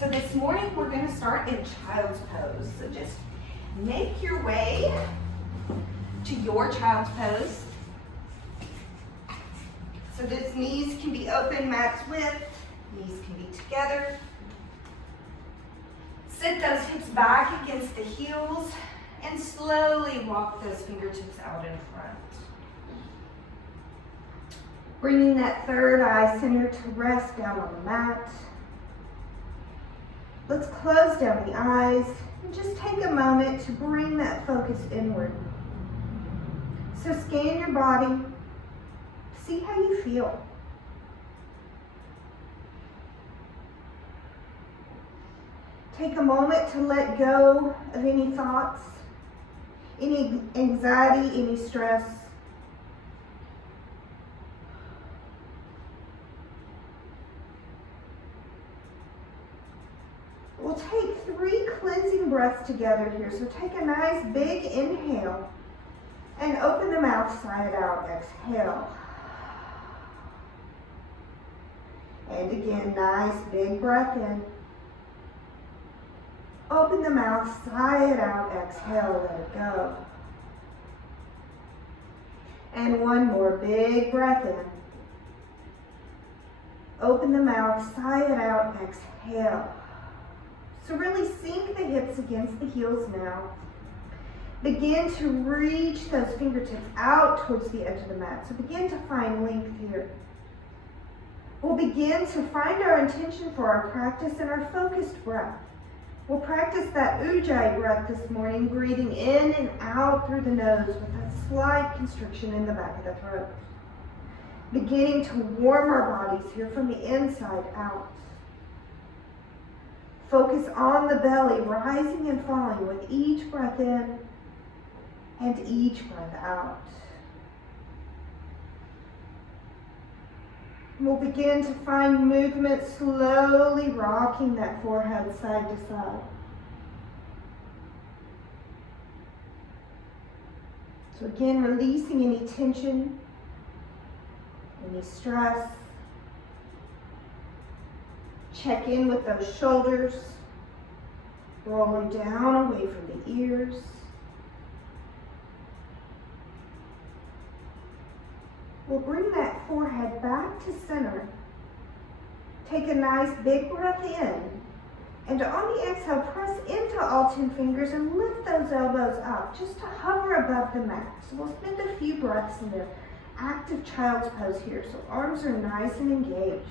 So this morning we're going to start in child's pose. So just make your way to your child's pose. So these knees can be open, mat's width, knees can be together. Sit those hips back against the heels and slowly walk those fingertips out in front. Bringing that third eye center to rest down on the mat. Let's close down the eyes and just take a moment to bring that focus inward. So scan your body, see how you feel. Take a moment to let go of any thoughts, any anxiety, any stress. We'll take 3 cleansing breaths together here. So take a nice big inhale and open the mouth side out. Exhale. And again, nice big breath in. Open the mouth side out. Exhale, let it go. And one more big breath in. Open the mouth side out. Exhale. So really sink the hips against the heels now. Begin to reach those fingertips out towards the edge of the mat. So begin to find length here. We'll begin to find our intention for our practice and our focused breath. We'll practice that Ujjayi breath this morning, breathing in and out through the nose with a slight constriction in the back of the throat. Beginning to warm our bodies here from the inside out. Focus on the belly, rising and falling with each breath in and each breath out. We'll begin to find movement, slowly rocking that forehead side to side. So again, releasing any tension, any stress. Check in with those shoulders, rolling down away from the ears. We'll bring that forehead back to center. Take a nice big breath in. And on the exhale, press into all 10 fingers and lift those elbows up just to hover above the mat. So we'll spend a few breaths in the active child's pose here. So arms are nice and engaged.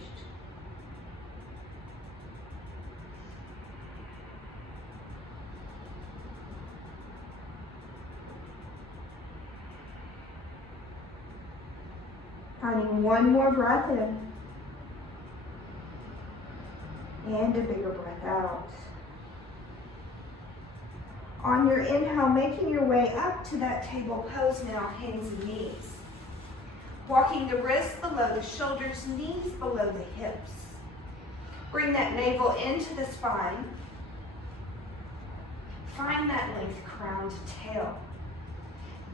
Finding one more breath in. And a bigger breath out. On your inhale, making your way up to that table pose now, hands and knees. Walking the wrists below the shoulders, knees below the hips. Bring that navel into the spine. Find that length, crown to tail.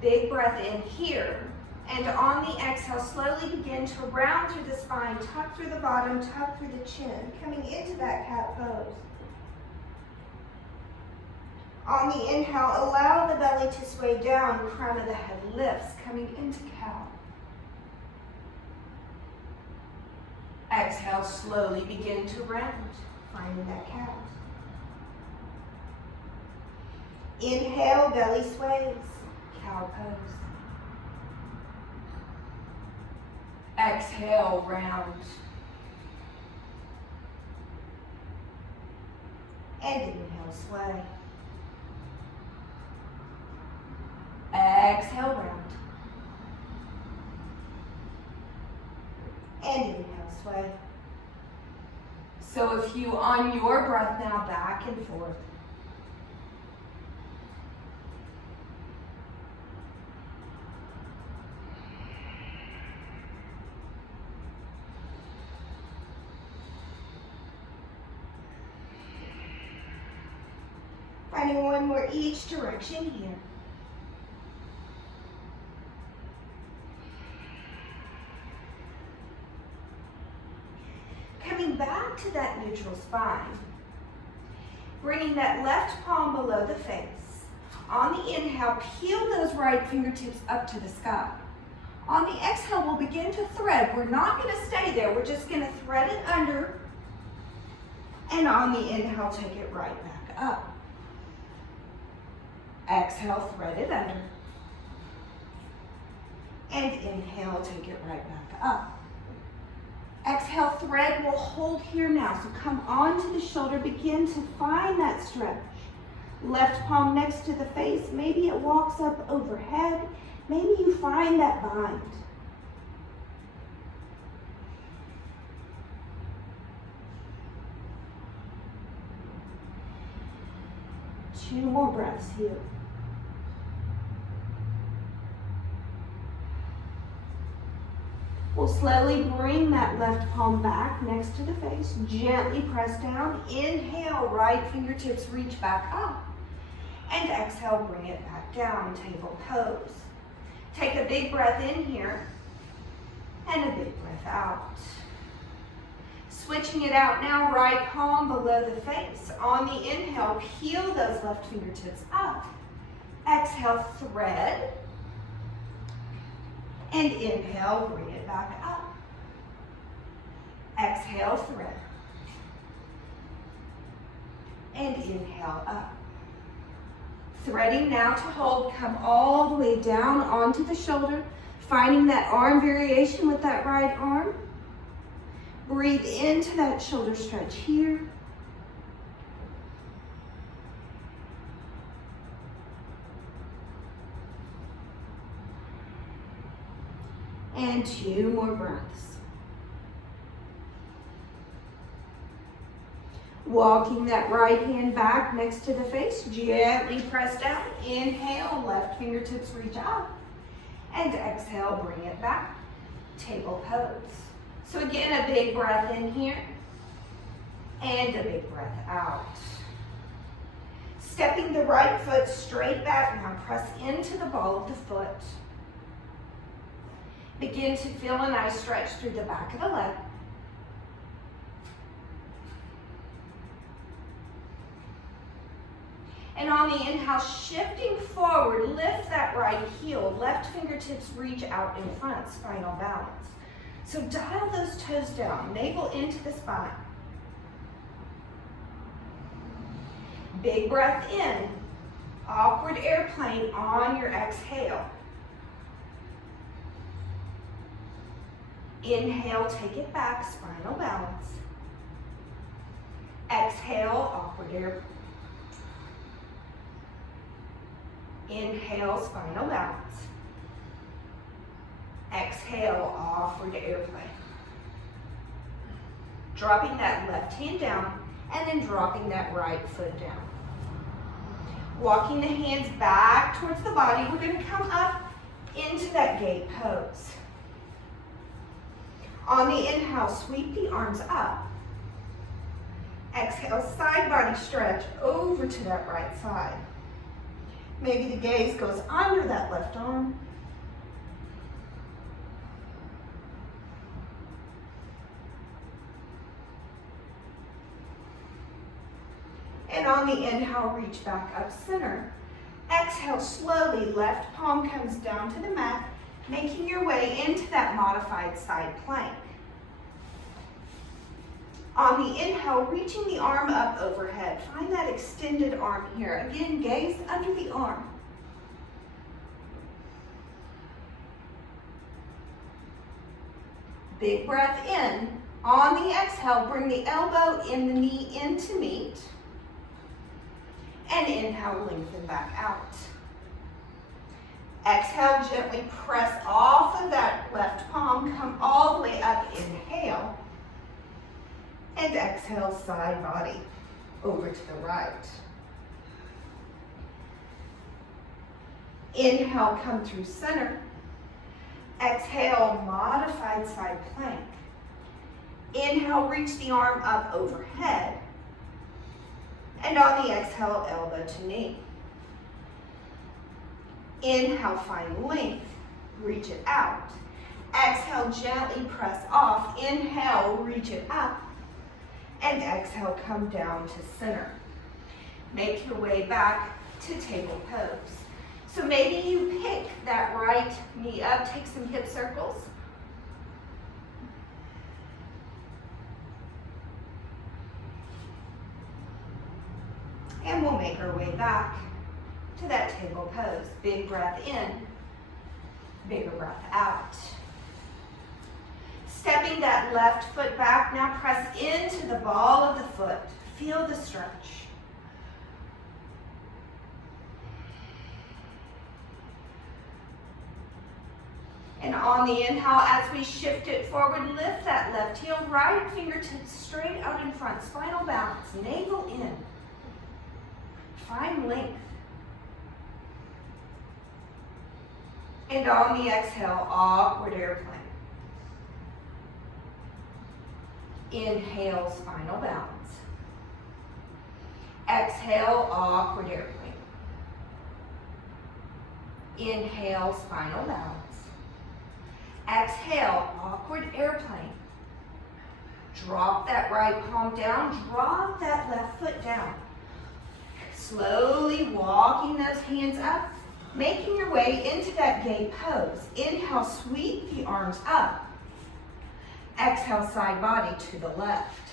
Big breath in here. And on the exhale, slowly begin to round through the spine, tuck through the bottom, tuck through the chin, coming into that cat pose. On the inhale, allow the belly to sway down, crown of the head lifts, coming into cow. Exhale, slowly begin to round, finding that cat. Inhale, belly sways, cow pose. Exhale, round. And inhale, sway. Exhale, round. And inhale, sway. So a few on your breath now, back and forth. Finding one more each direction here. Coming back to that neutral spine. Bringing that left palm below the face. On the inhale, peel those right fingertips up to the sky. On the exhale, we'll begin to thread. We're not going to stay there. We're just going to thread it under. And on the inhale, take it right back up. Exhale, thread it under. And inhale, take it right back up. Exhale, thread will hold here now. So come onto the shoulder, begin to find that stretch. Left palm next to the face, maybe it walks up overhead. Maybe you find that bind. Two more breaths here. We'll slowly bring that left palm back next to the face. Gently press down. Inhale, right fingertips reach back up. And exhale, bring it back down, table pose. Take a big breath in here and a big breath out. Switching it out now, right palm below the face. On the inhale, peel those left fingertips up. Exhale, thread. And inhale, bring it back up. Exhale, thread. And inhale, up. Threading now to hold, come all the way down onto the shoulder, finding that arm variation with that right arm. Breathe into that shoulder stretch here. And two more breaths. Walking that right hand back next to the face, gently press down. Inhale, left fingertips reach up. And exhale, bring it back. Table pose. So again, a big breath in here. And a big breath out. Stepping the right foot straight back now. Press into the ball of the foot. Begin to feel a nice stretch through the back of the leg. And on the inhale, shifting forward, lift that right heel. Left fingertips reach out in front, spinal balance. So dial those toes down, navel into the spine. Big breath in. Awkward airplane on your exhale. Inhale, take it back, spinal balance. Exhale, awkward airplane. Inhale, spinal balance. Exhale, awkward airplane. Dropping that left hand down and then dropping that right foot down. Walking the hands back towards the body, we're going to come up into that gate pose. On the inhale, sweep the arms up. Exhale, side body stretch over to that right side. Maybe the gaze goes under that left arm. And on the inhale, reach back up center. Exhale, slowly, left palm comes down to the mat, making your way into that modified side plank. On the inhale, reaching the arm up overhead. Find that extended arm here. Again, gaze under the arm. Big breath in. On the exhale, bring the elbow and the knee in to meet. And inhale, lengthen back out. Exhale, gently press off of that left palm. Come all the way up. Inhale. And exhale, side body over to the right. Inhale, come through center. Exhale, modified side plank. Inhale, reach the arm up overhead. And on the exhale, elbow to knee. Inhale, find length. Reach it out. Exhale, gently press off. Inhale, reach it up. And exhale, come down to center. make your way back to table pose. So maybe you pick that right knee up, take some hip circles. And we'll make our way back to that table pose. Big breath in, bigger breath out. Stepping that left foot back, now press into the ball of the foot. Feel the stretch. And on the inhale, as we shift it forward, lift that left heel, right fingertips straight out in front, spinal balance, navel in. Find length. And on the exhale, awkward airplane. Inhale, spinal balance. Exhale, awkward airplane. Inhale, spinal balance. Exhale, awkward airplane. Drop that right palm down, drop that left foot down. Slowly walking those hands up, making your way into that gate pose. Inhale, sweep the arms up. Exhale, side body to the left.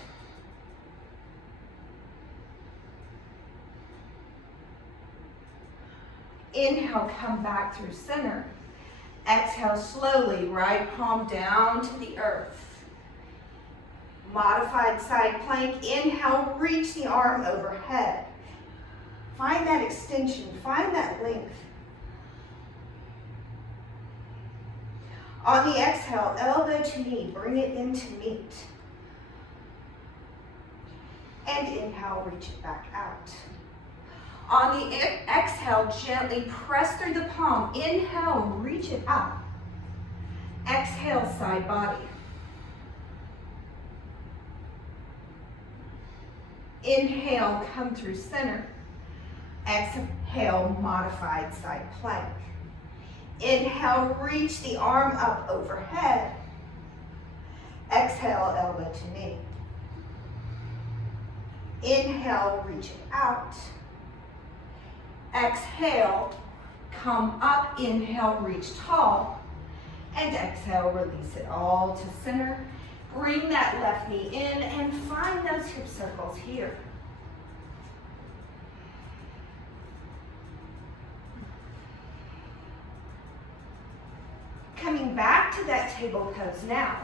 Inhale, come back through center. Exhale, slowly, right palm down to the earth. Modified side plank. Inhale, reach the arm overhead. Find that extension, find that length. On the exhale, elbow to knee, bring it into meet. And inhale, reach it back out. On the exhale, gently press through the palm. Inhale, reach it up. Exhale, side body. Inhale, come through center. Exhale, modified side plank. Inhale, reach the arm up overhead. Exhale, elbow to knee. Inhale, reach it out. Exhale, come up. Inhale, reach tall. And exhale, release it all to center. Bring that left knee in and find those hip circles here. Coming back to that table pose now.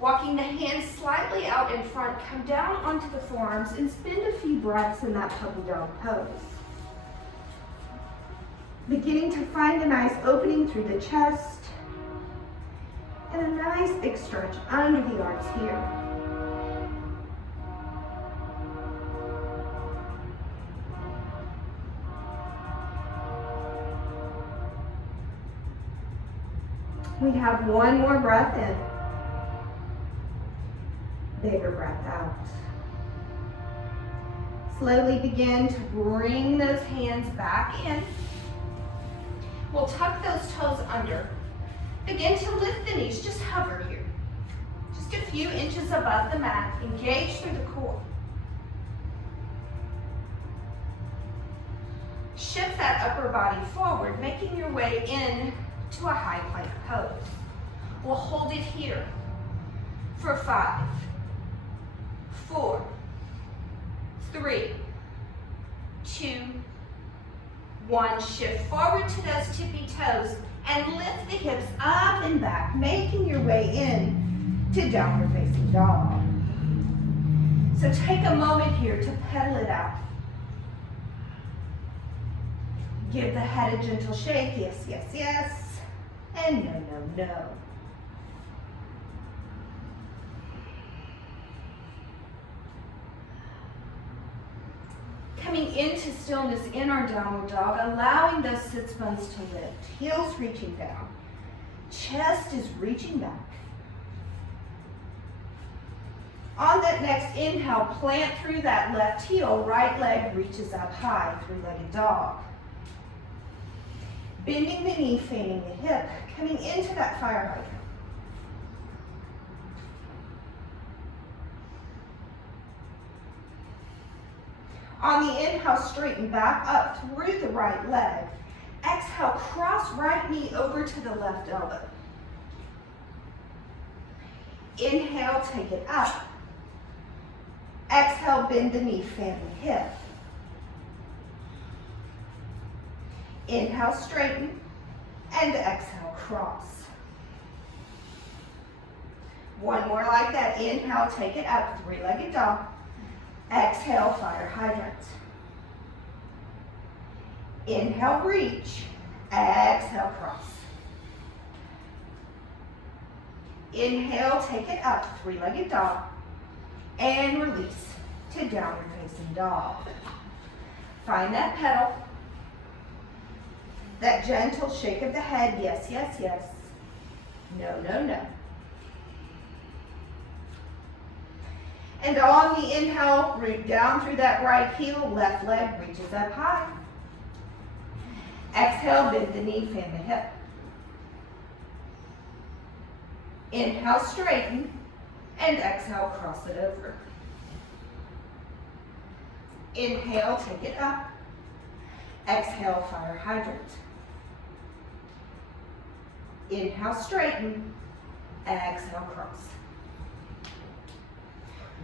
Walking the hands slightly out in front, come down onto the forearms and spend a few breaths in that puppy dog pose. Beginning to find a nice opening through the chest and a nice big stretch under the arms here. We have one more breath in. Bigger breath out. Slowly begin to bring those hands back in. We'll tuck those toes under. Begin to lift the knees, just hover here. Just a few inches above the mat, engage through the core. Shift that upper body forward, making your way in to a high plank pose. We'll hold it here for 5, 4, 3, 2, 1. Shift forward to those tippy toes and lift the hips up and back, making your way in to downward facing dog. So take a moment here to pedal it out. Give the head a gentle shake. Yes, yes, yes. And no, no, no. Coming into stillness in our downward dog, allowing those sits bones to lift. Heels reaching down. Chest is reaching back. On that next inhale, plant through that left heel. Right leg reaches up high, three-legged dog. Bending the knee, fanning the hip, coming into that fire hydrant. On the inhale, straighten back up through the right leg. Exhale, cross right knee over to the left elbow. Inhale, take it up. Exhale, bend the knee, fan the hip. Inhale, straighten, and exhale, cross. One more like that. Inhale, take it up, three-legged dog. Exhale, fire hydrant. Inhale, reach. Exhale, cross. Inhale, take it up, three-legged dog. And release to downward facing dog. Find that pedal. That gentle shake of the head. Yes, yes, yes. No, no, no. And on the inhale, root down through that right heel, left leg reaches up high. Exhale, bend the knee, fan the hip. Inhale, straighten, and exhale, cross it over. Inhale, take it up. Exhale, fire hydrant. Inhale, straighten. Exhale, cross.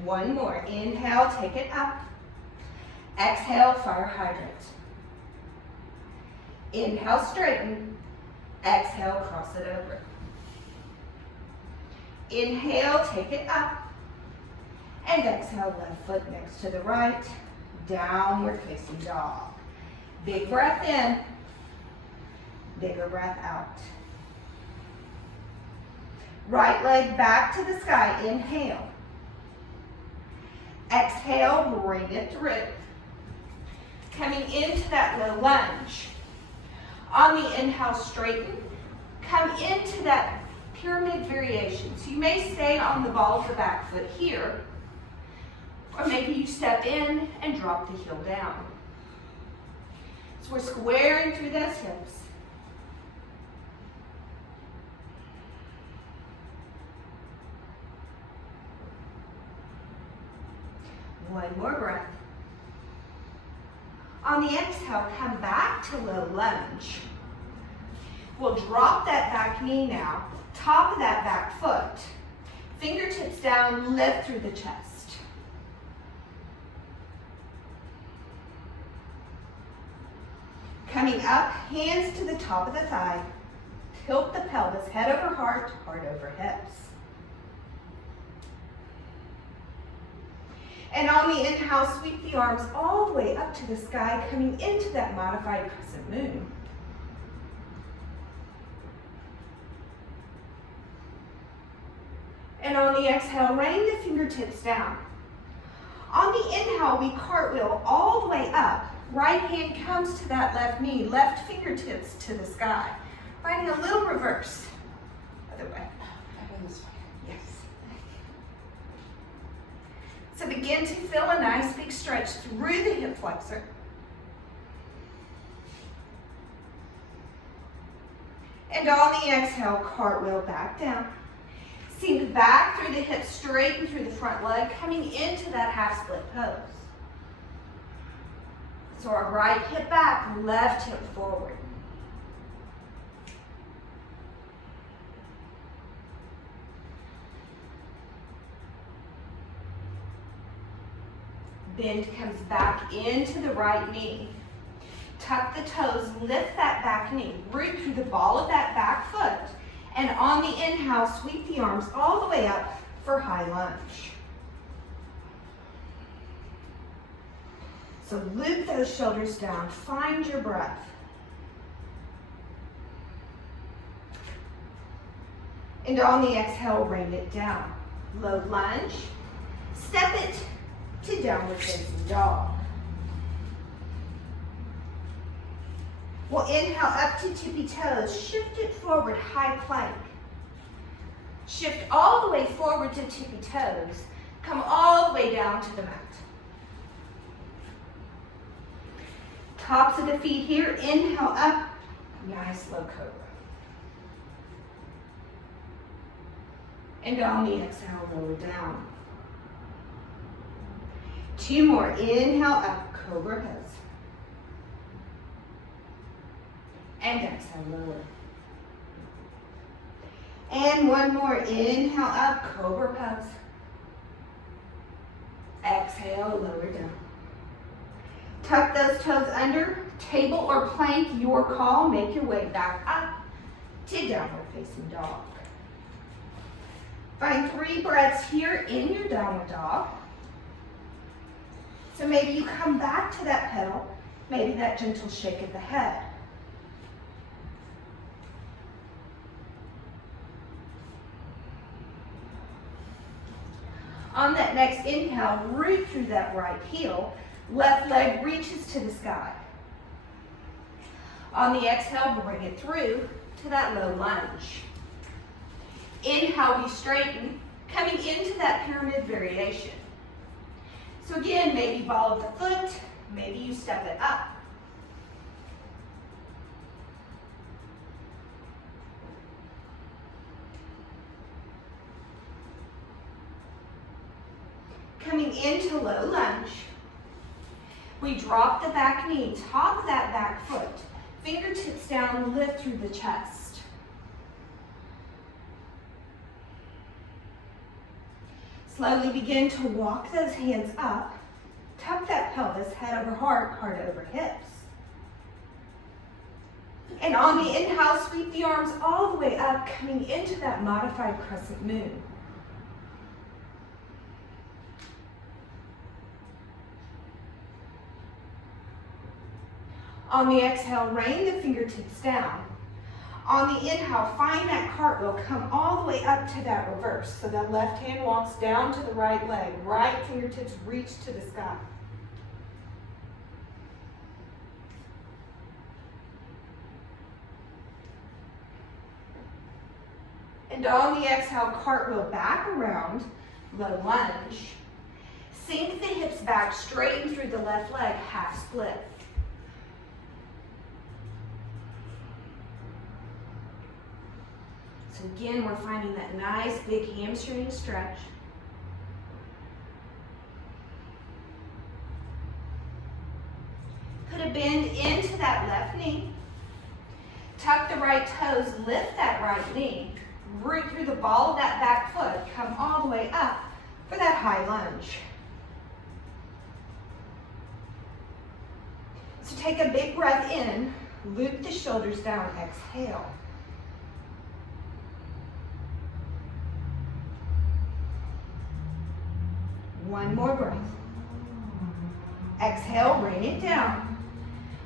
One more. Inhale, take it up. Exhale, fire hydrant. Inhale, straighten. Exhale, cross it over. Inhale, take it up. And exhale, left foot next to the right. Downward facing dog. Big breath in. Bigger breath out. Right leg back to the sky. Inhale. Exhale, bring it through. Coming into that low lunge. On the inhale, straighten. Come into that pyramid variation. So you may stay on the ball of the back foot here, or maybe you step in and drop the heel down. So we're squaring through those hips. One more breath. On the exhale, come back to low lunge. We'll drop that back knee now, top of that back foot. Fingertips down, lift through the chest. Coming up, hands to the top of the thigh. Tilt the pelvis, head over heart, heart over hips. And on the inhale, sweep the arms all the way up to the sky, coming into that modified crescent moon. And on the exhale, rain the fingertips down. On the inhale, we cartwheel all the way up. Right hand comes to that left knee, left fingertips to the sky. Finding a little reverse. Other way. Yes. So begin to feel a nice big stretch through the hip flexor. And on the exhale, cartwheel back down. Sink back through the hips, straighten through the front leg, coming into that half split pose. So our right hip back, left hip forward. Bend comes back into the right knee. Tuck the toes, lift that back knee, root through the ball of that back foot. And on the inhale, sweep the arms all the way up for high lunge. So loop those shoulders down, find your breath. And on the exhale, rain it down. Low lunge, step it to downward facing dog. We'll inhale up to tippy toes, shift it forward, high plank. Shift all the way forward to tippy toes, come all the way down to the mat. Tops of the feet here, inhale up, nice low cobra. And on the exhale, lower down. Two more, inhale up, cobra pose. And exhale, lower. And one more, inhale up, cobra pose. Exhale, lower down. Tuck those toes under, table or plank, your call. Make your way back up to downward facing dog. Find 3 breaths here in your downward dog. So maybe you come back to that pedal, maybe that gentle shake of the head. On that next inhale, root through that right heel. Left leg reaches to the sky. On the exhale, bring it through to that low lunge. Inhale, we straighten, coming into that pyramid variation. So again, maybe ball of the foot, maybe you step it up. Coming into low lunge, we drop the back knee, top of that back foot, fingertips down, lift through the chest. Slowly begin to walk those hands up, tuck that pelvis, head over heart, heart over hips. And on the inhale, sweep the arms all the way up, coming into that modified crescent moon. On the exhale, rain the fingertips down. On the inhale, find that cartwheel, come all the way up to that reverse. So that left hand walks down to the right leg, right fingertips reach to the sky. And on the exhale, cartwheel back around, low lunge. Sink the hips back, straighten through the left leg, half split. So again, we're finding that nice big hamstring stretch. Put a bend into that left knee. Tuck the right toes, lift that right knee. Root through the ball of that back foot. Come all the way up for that high lunge. So take a big breath in. Loop the shoulders down. Exhale. One more breath. Exhale, rain it down.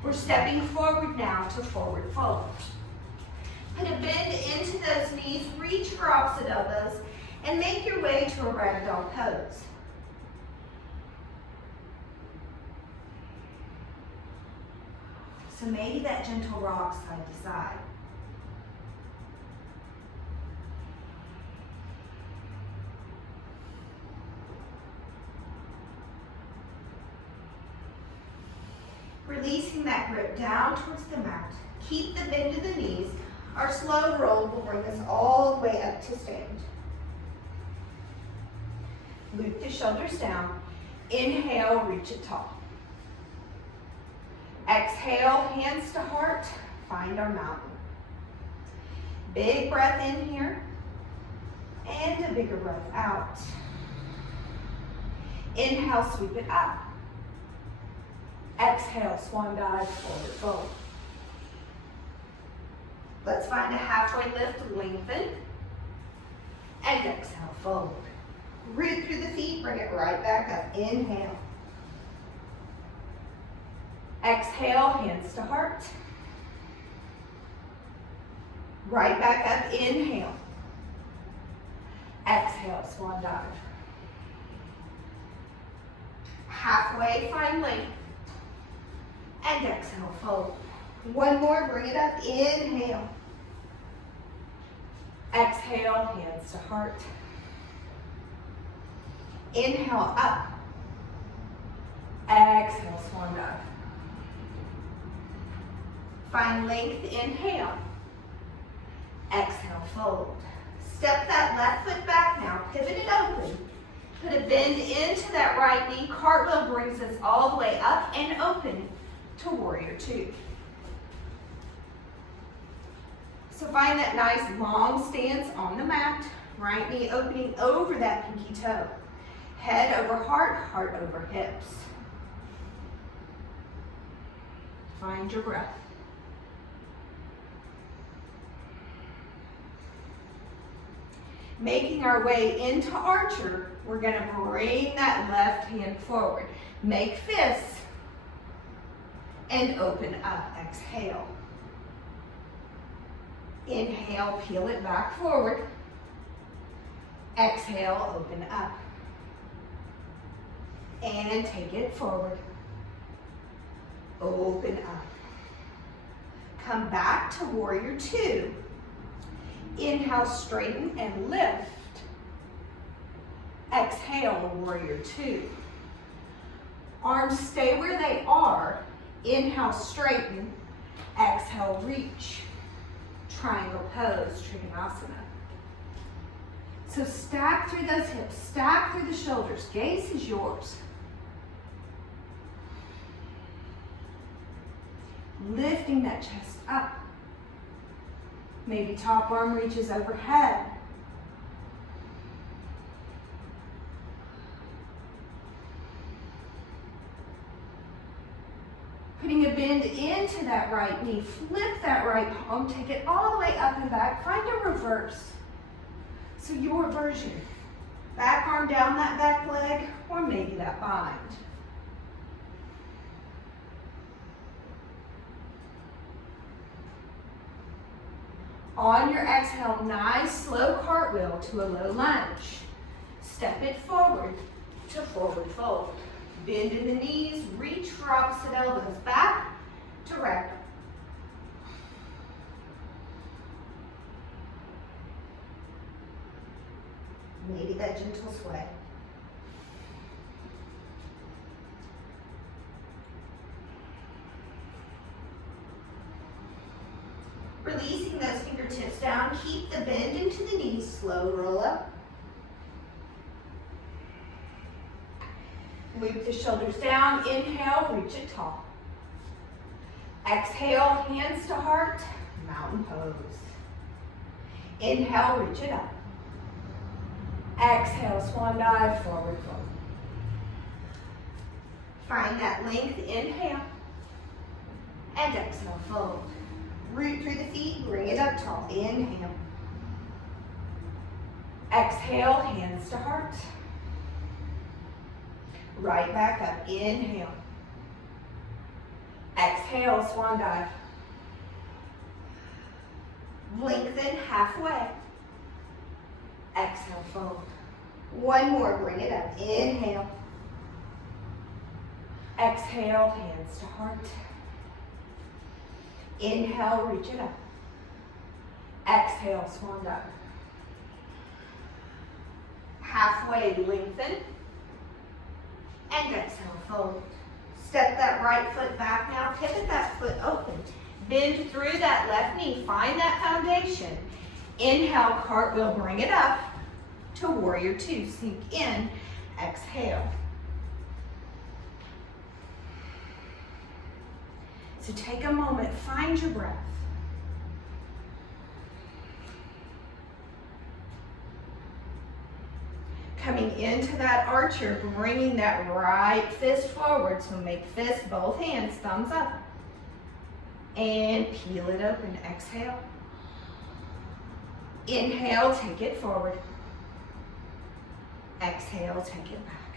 We're stepping forward now to forward fold. Put a bend into those knees, reach for opposite elbows, and make your way to a ragdoll pose. So maybe that gentle rock side to side. Releasing that grip down towards the mat. Keep the bend of the knees. Our slow roll will bring us all the way up to stand. Loop the shoulders down. Inhale, reach it tall. Exhale, hands to heart. Find our mountain. Big breath in here. And a bigger breath out. Inhale, sweep it up. Exhale, swan dive, forward fold. Let's find a halfway lift, lengthen. And exhale, fold. Root through the feet, bring it right back up. Inhale. Exhale, hands to heart. Right back up, inhale. Exhale, swan dive. Halfway, find length. And exhale, fold. One more, bring it up, inhale. Exhale, hands to heart. Inhale, up. Exhale, swan dive. Find length, inhale. Exhale, fold. Step that left foot back now, pivot it open. Put a bend into that right knee. Cartwheel brings us all the way up and open to warrior two. So find that nice long stance on the mat. Right knee opening over that pinky toe. Head over heart, heart over hips. Find your breath. Making our way into archer, we're going to bring that left hand forward. Make fists and open up. Exhale. Inhale, peel it back forward. Exhale, open up. And take it forward. Open up. Come back to warrior two. Inhale, straighten and lift. Exhale, warrior two. Arms stay where they are. Inhale, straighten. Exhale, reach. Triangle pose, Trikonasana. So stack through those hips, stack through the shoulders. Gaze is yours. Lifting that chest up. Maybe top arm reaches overhead. Putting a bend into that right knee. Flip that right palm. Take it all the way up and back. Find a reverse. So your version. Back arm down that back leg, or maybe that bind. On your exhale, nice slow cartwheel to a low lunge. Step it forward to forward fold. Bend in the knees, reach for opposite elbows back to ragdoll. Maybe that gentle sway. Releasing those fingertips down, keep the bend into the knees, slow roll up. Loop the shoulders down, inhale, reach it tall. Exhale, hands to heart, mountain pose. Inhale, reach it up. Exhale, swan dive, forward fold. Find that length, inhale, and exhale, fold. Root through the feet, bring it up tall. Inhale. Exhale, hands to heart. Right back up. Inhale. Exhale, swan dive. Lengthen halfway. Exhale, fold. One more, bring it up. Inhale. Exhale, hands to heart. Inhale, reach it up. Exhale, swan dive. Halfway, lengthen. And exhale, fold. Step that right foot back now. Pivot that foot open. Bend through that left knee. Find that foundation. Inhale, cartwheel, bring it up to warrior two. Sink in. Exhale. So take a moment, find your breath. Coming into that archer, bringing that right fist forward. So make fist, both hands, thumbs up. And peel it open, exhale. Inhale, take it forward. Exhale, take it back.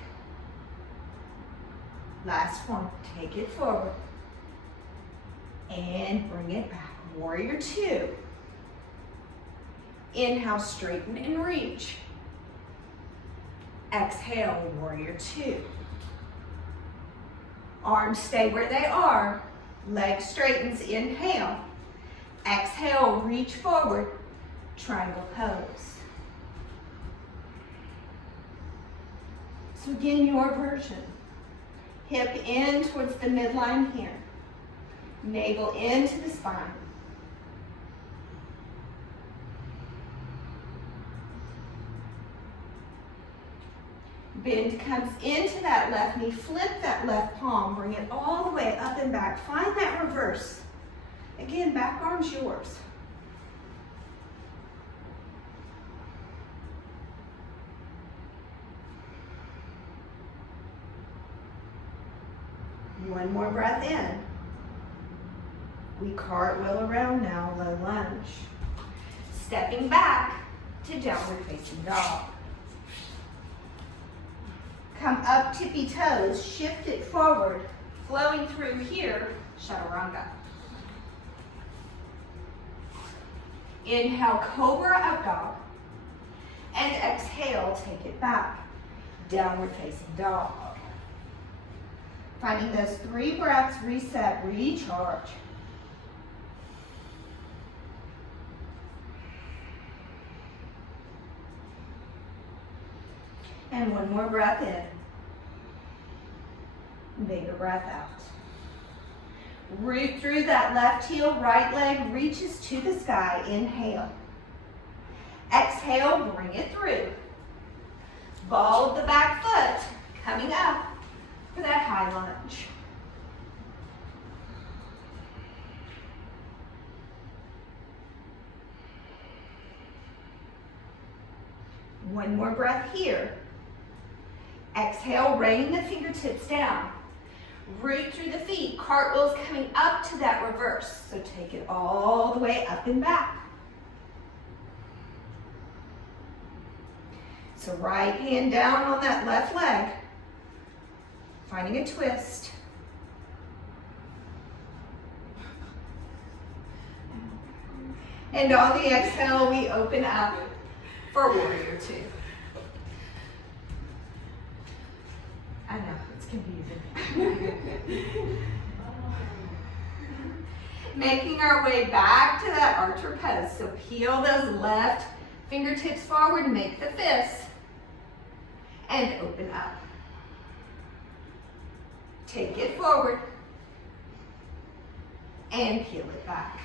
Last one, take it forward. And bring it back. Warrior two. Inhale, straighten and reach. Exhale, warrior two. Arms stay where they are. Leg straightens, inhale. Exhale, reach forward. Triangle pose. So again, your version. Hip in towards the midline here. Navel into the spine. Bend comes into that left knee, flip that left palm, bring it all the way up and back. Find that reverse. Again, back arm's yours. One more breath in. We cartwheel around now, low lunge. Stepping back to downward facing dog. Come up tippy toes, shift it forward, flowing through here, chaturanga. Inhale, cobra up dog. And exhale, take it back, downward facing dog. Finding those 3 breaths, reset, recharge. And one more breath in. Bigger breath out. Root through that left heel, right leg reaches to the sky. Inhale. Exhale, bring it through. Ball of the back foot coming up for that high lunge. One more breath here. Exhale, rain the fingertips down. Root through the feet, cartwheels coming up to that reverse. So take it all the way up and back. So right hand down on that left leg. Finding a twist. And on the exhale, we open up for warrior 2. I know, it's confusing. Making our way back to that archer pose. So peel those left fingertips forward, make the fists, and open up. Take it forward, and peel it back.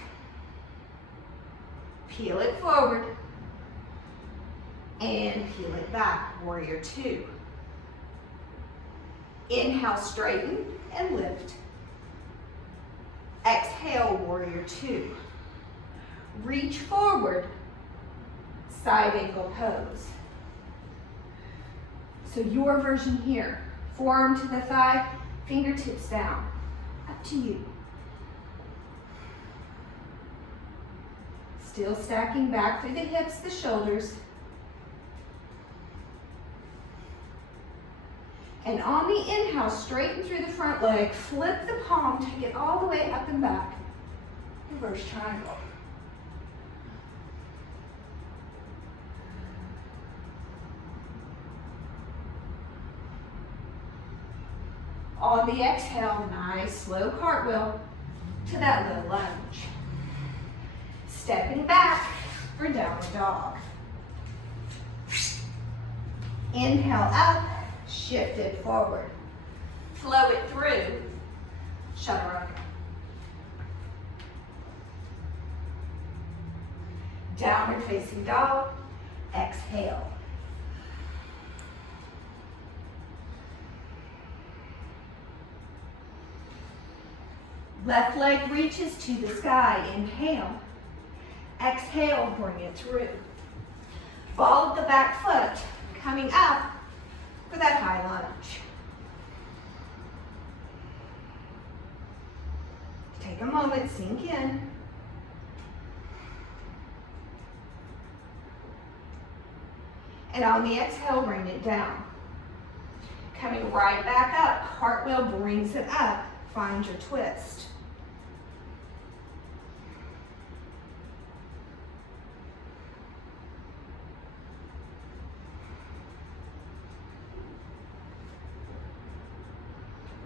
Peel it forward, and peel it back. Warrior 2. Inhale, straighten and lift. Exhale, warrior 2. Reach forward, side angle pose. So your version here, forearm to the thigh, fingertips down. Up to you. Still stacking back through the hips, the shoulders. And on the inhale, straighten through the front leg, flip the palm, take it all the way up and back. Reverse triangle. On the exhale, nice slow cartwheel to that low lunge. Stepping back for downward dog. Inhale up. Shift it forward. Flow it through. Chaturanga. Downward facing dog. Exhale. Left leg reaches to the sky. Inhale. Exhale, bring it through. Ball of the back foot coming up for that high lunge. Take a moment, sink in. And on the exhale, bring it down. Coming right back up, cartwheel brings it up. Find your twist.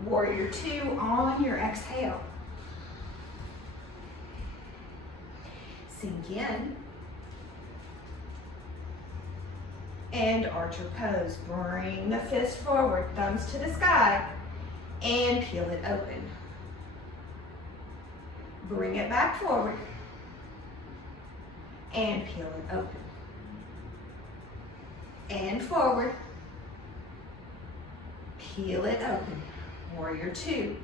Warrior 2 on your exhale. Sink in. And archer pose. Bring the fist forward, thumbs to the sky, and peel it open. Bring it back forward, and peel it open. And forward, Peel it open. Warrior two.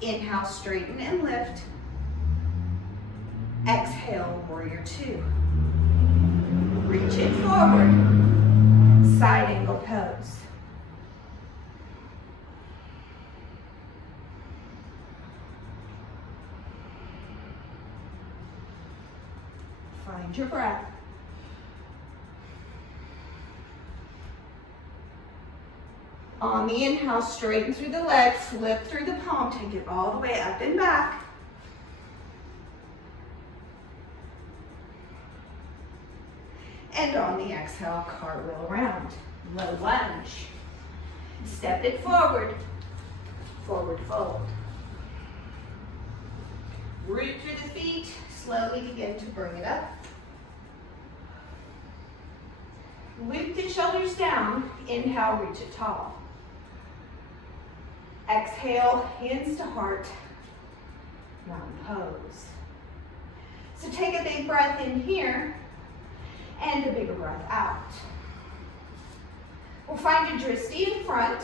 Inhale, straighten and lift. Exhale, warrior two. Reach it forward. Side angle pose. Find your breath. On the inhale, straighten through the legs, flip through the palm, take it all the way up and back. And on the exhale, cartwheel around. Low lunge. Step it forward. Forward fold. Root through the feet. Slowly begin to bring it up. Loop the shoulders down. Inhale, reach it tall. Exhale, hands to heart. Mountain pose. So take a big breath in here and a bigger breath out. We'll find a drishti in front.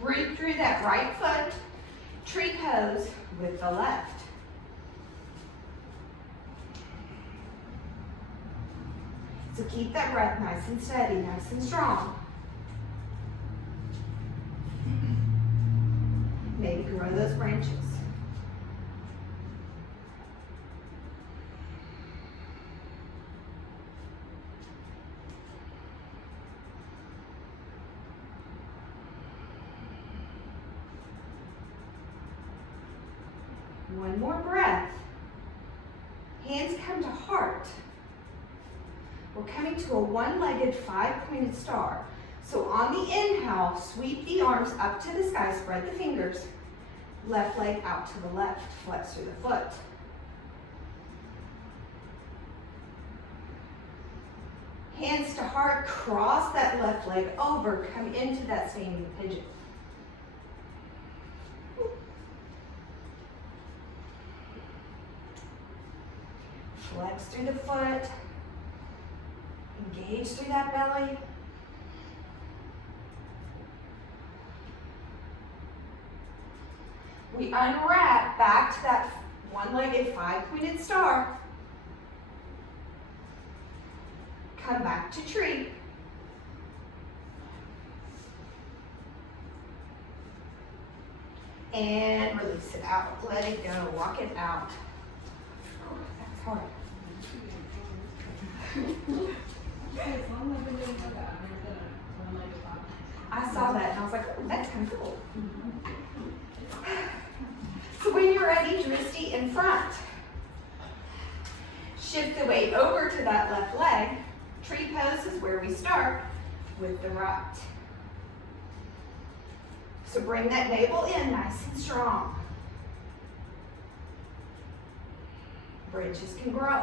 Root through that right foot. Tree pose with the left. So keep that breath nice and steady, nice and strong. Maybe grow those branches. One more breath. Hands come to heart. We're coming to a one-legged, five-pointed star. So on the inhale, sweep the arms up to the sky, spread the fingers. Left leg out to the left, flex through the foot. Hands to heart, cross that left leg over, come into that standing pigeon. Flex through the foot. Engage through that belly. We unwrap back to that one-legged, five-pointed star. Come back to tree. And release it out. Let it go. Walk it out. Oh, that's hard. I saw that and I was like, oh, that's kind of cool. So when you're ready, drishti in front. Shift the weight over to that left leg. Tree pose is where we start with the right. So bring that navel in nice and strong. Bridges can grow.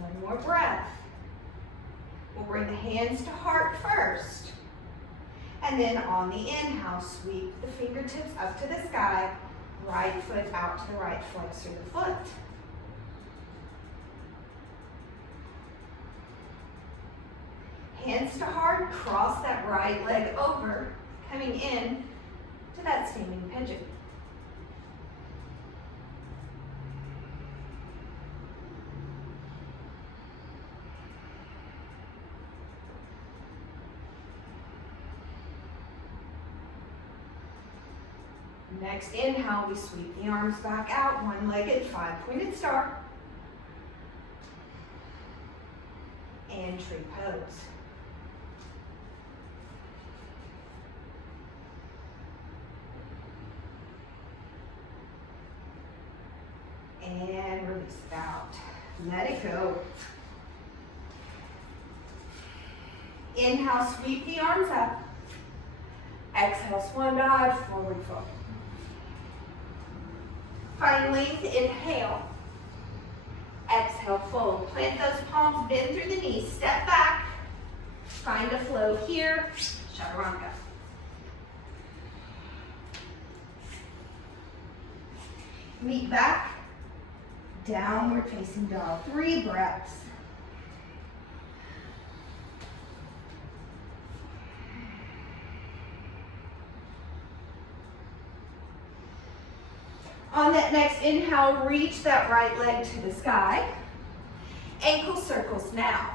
One more breath. We'll bring the hands to heart first. And then on the inhale, sweep the fingertips up to the sky. Right foot out to the right, flex through the foot. Hands to heart, cross that right leg over, coming in to that standing pigeon. Next inhale, we sweep the arms back out, one-legged, five-pointed star. And tree pose. And release it out. Let it go. Inhale, sweep the arms up. Exhale, swan dive, forward fold. Find length, inhale. Exhale, fold. Plant those palms, bend through the knees, step back. Find a flow here, chaturanga. Meet back, downward facing dog. 3 breaths. On that next inhale, reach that right leg to the sky. Ankle circles now.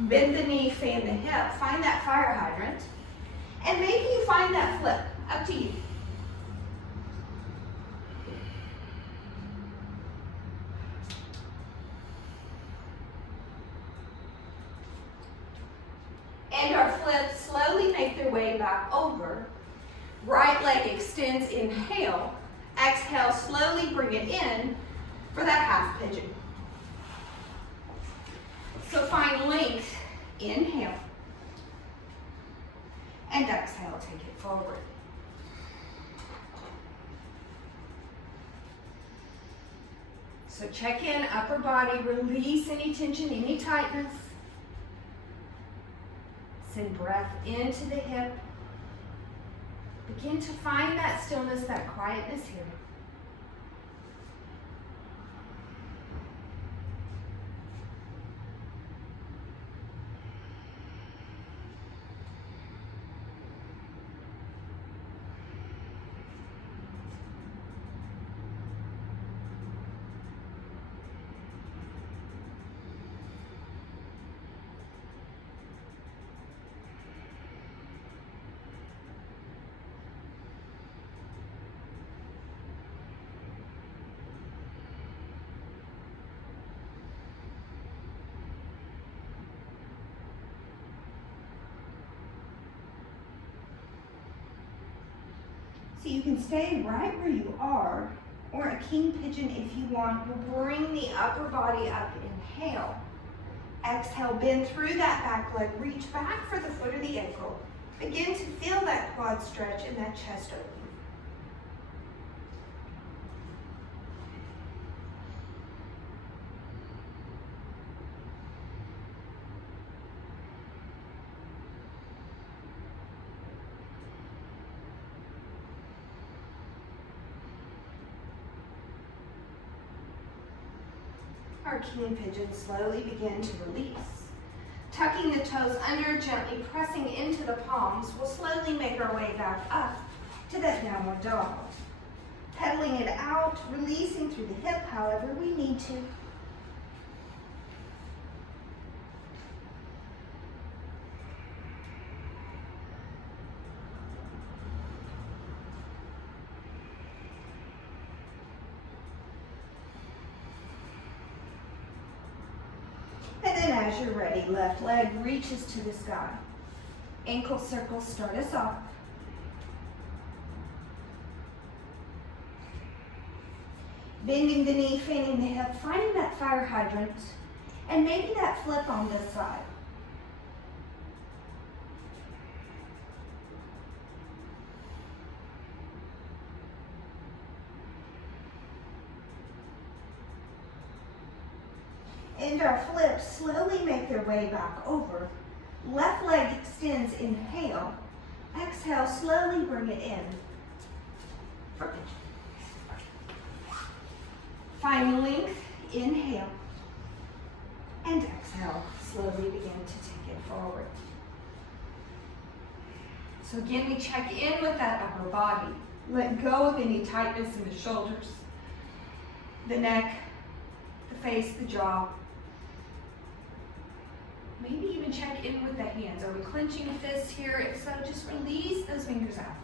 Bend the knee, fan the hip. Find that fire hydrant. And maybe you find that flip. Up to you. And our flips slowly make their way back over. Right leg extends, inhale. Exhale, slowly bring it in for that half pigeon. So find length, inhale. And exhale, take it forward. So check in, upper body, release any tension, any tightness. Send breath into the hip. Begin to find that stillness, that quietness here. So you can stay right where you are, or a king pigeon if you want. We'll bring the upper body up, inhale. Exhale, bend through that back leg, reach back for the foot or the ankle. Begin to feel that quad stretch and that chest open. Our king pigeon slowly begin to release. Tucking the toes under, gently pressing into the palms, we'll slowly make our way back up to that downward dog. Pedaling it out, releasing through the hip however we need to. And then as you're ready, left leg reaches to the sky. Ankle circles start us off. Bending the knee, fanning the hip, finding that fire hydrant, and maybe that flip on this side. And our flips slowly make their way back over. Left leg extends, inhale. Exhale, slowly bring it in for pigeon. Find length, inhale. And exhale, slowly begin to take it forward. So again, we check in with that upper body. Let go of any tightness in the shoulders, the neck, the face, the jaw. Maybe even check in with the hands. Are we clenching a fist here? If so, just release those fingers out.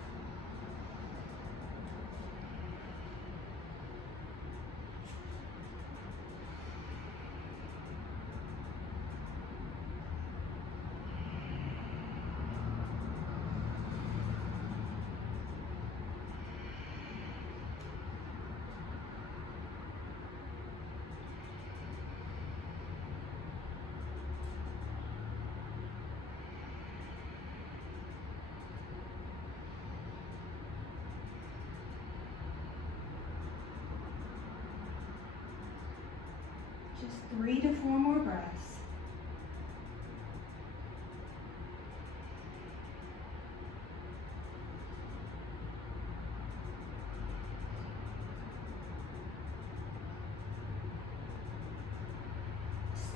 Just 3 to 4 more breaths.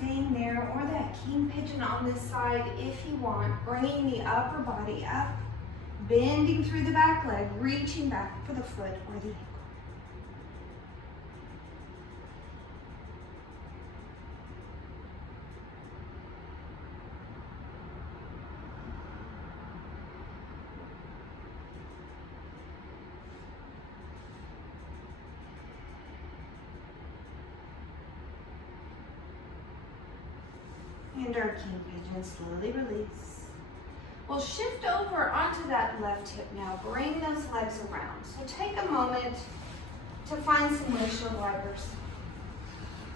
staying there, or that king pigeon on this side if you want, bringing the upper body up, bending through the back leg, reaching back for the foot or the ankle. And our king pigeon, slowly release. We'll shift over onto that left hip now. Bring those legs around. So take a moment to find some windshield wipers.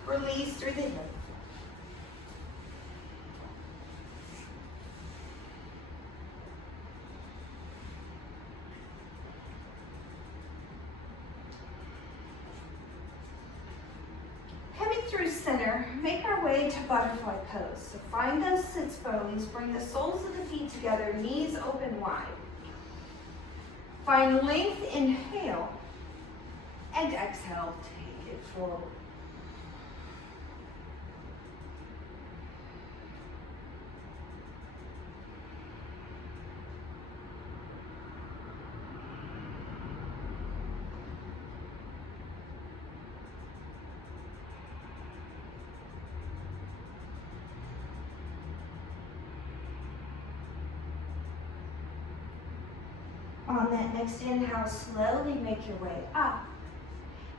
Release through the hip. Through center, make our way to butterfly pose. So find those sits bones, bring the soles of the feet together, knees open wide. Find length, inhale, and exhale, take it forward. On that next inhale, slowly make your way up.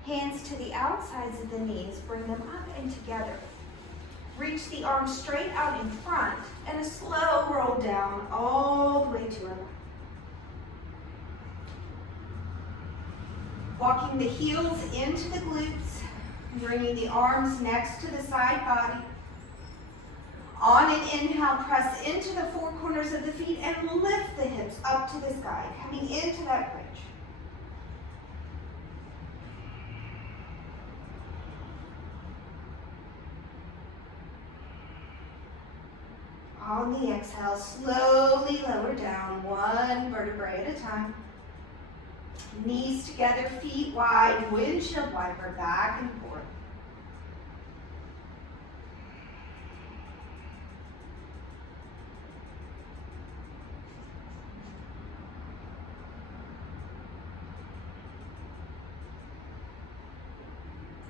Hands to the outsides of the knees, bring them up and together. Reach the arms straight out in front and a slow roll down all the way to our back. Walking the heels into the glutes, bringing the arms next to the side body. On an inhale, press into the four corners of the feet and lift the hips up to the sky, coming into that bridge. On the exhale, slowly lower down, one vertebrae at a time. Knees together, feet wide, windshield wiper, back and forth.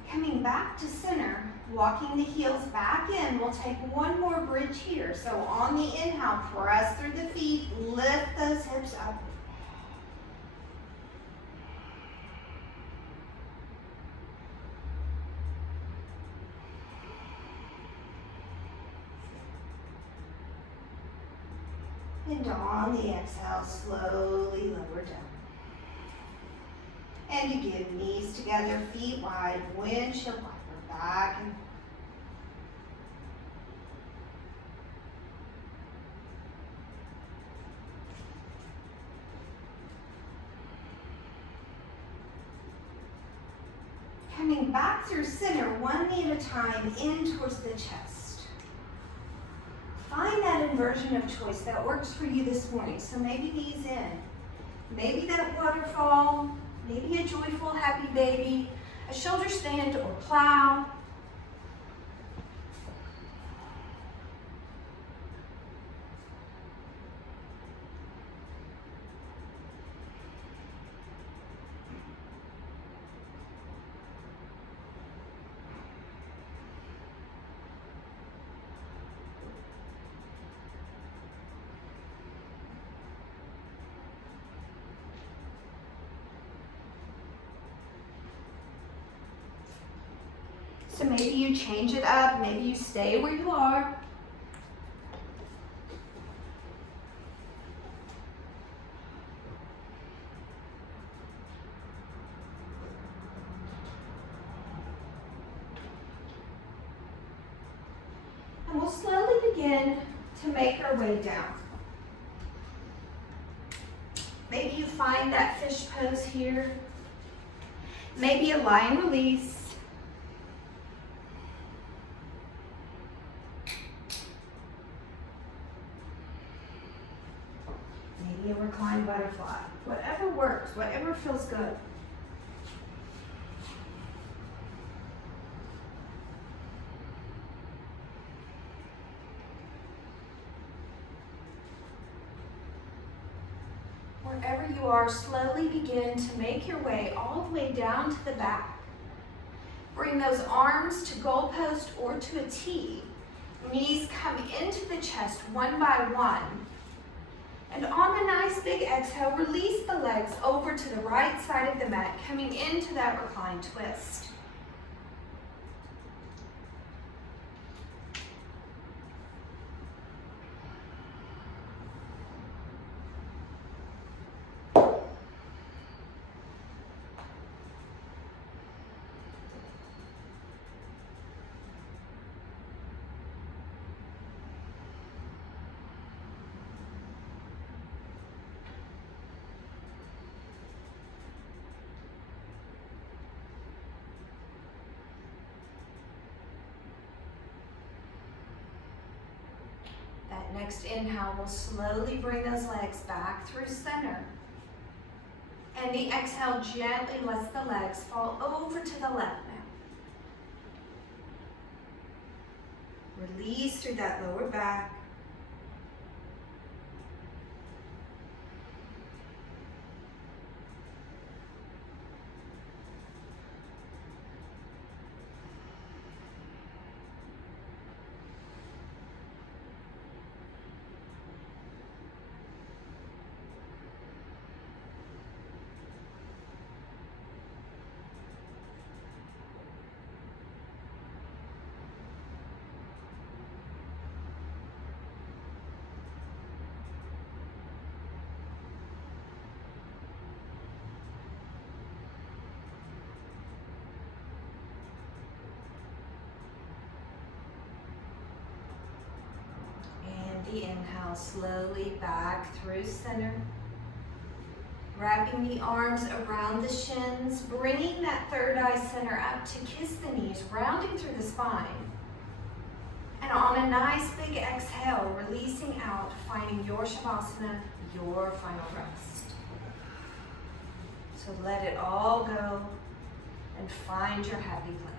Coming back to center, walking the heels back in, we'll take one more bridge here. So on the inhale, press through the feet, lift those hips up. And on the exhale, slowly lower down. And again, knees together, feet wide, windshield wiper, back and forth. Coming back through center, one knee at a time, in towards the chest. Find that inversion of choice that works for you this morning. So maybe knees in, maybe that waterfall, maybe a joyful, happy baby, a shoulder stand or plow. So maybe you change it up, maybe you stay where you are. And we'll slowly begin to make our way down. Maybe you find that fish pose here. Maybe a lion release. Maybe a reclined butterfly. Whatever works, whatever feels good. wherever you are, slowly begin to make your way all the way down to the back. Bring those arms to goalpost or to a T. Knees come into the chest one by one. And on a nice big exhale, release the legs over to the right side of the mat, coming into that reclined twist. That next inhale will slowly bring those legs back through center. And the exhale gently lets the legs fall over to the left now. Release through that lower back. The inhale slowly back through center. Wrapping the arms around the shins, bringing that third eye center up to kiss the knees, rounding through the spine. And on a nice big exhale, releasing out, finding your Shavasana, your final rest. So let it all go and find your happy place.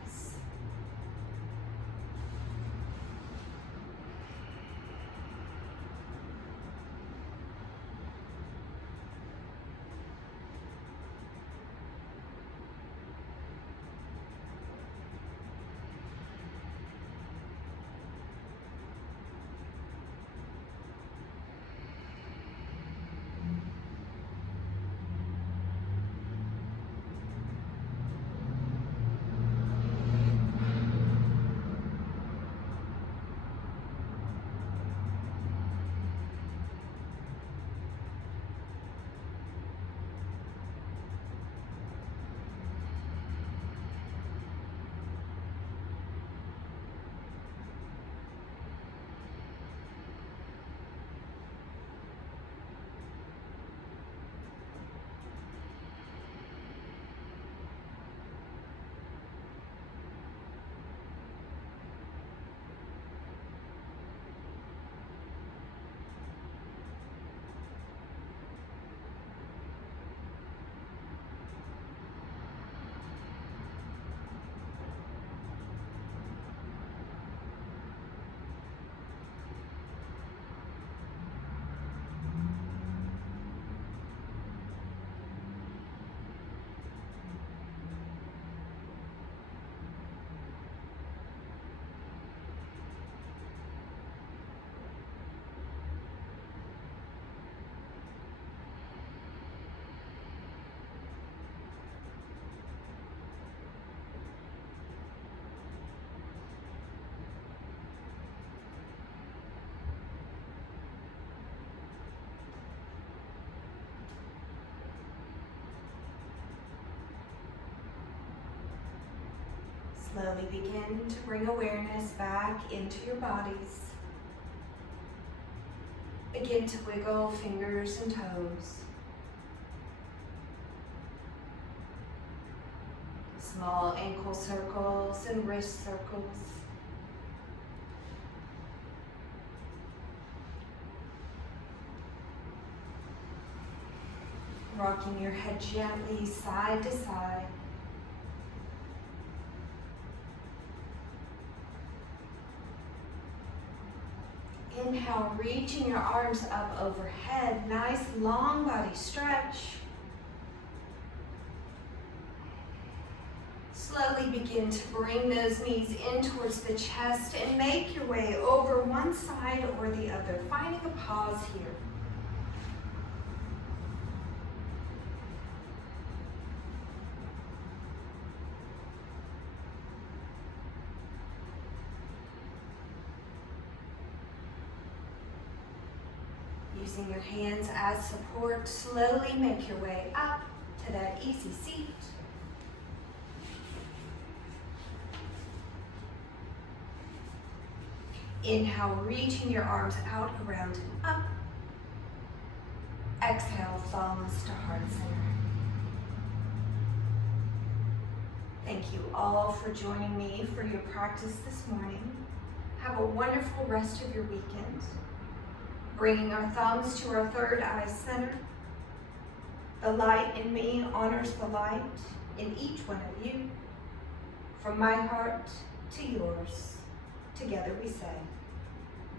Slowly begin to bring awareness back into your bodies. Begin to wiggle fingers and toes. Small ankle circles and wrist circles. Rocking your head gently side to side. Inhale, reaching your arms up overhead. Nice long body stretch. Slowly begin to bring those knees in towards the chest and make your way over one side or the other, finding a pause here. Using your hands as support, slowly make your way up to that easy seat. Inhale, reaching your arms out, around, and up. Exhale, thumbs to heart center. Thank you all for joining me for your practice this morning. Have a wonderful rest of your weekend. Bringing our thumbs to our third eye center. The light in me honors the light in each one of you. From my heart to yours, together we say,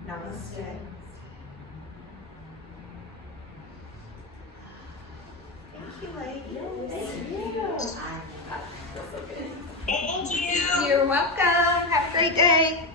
Namaste. Thank you, ladies. Thank you. Thank you. You're welcome. Have a great day.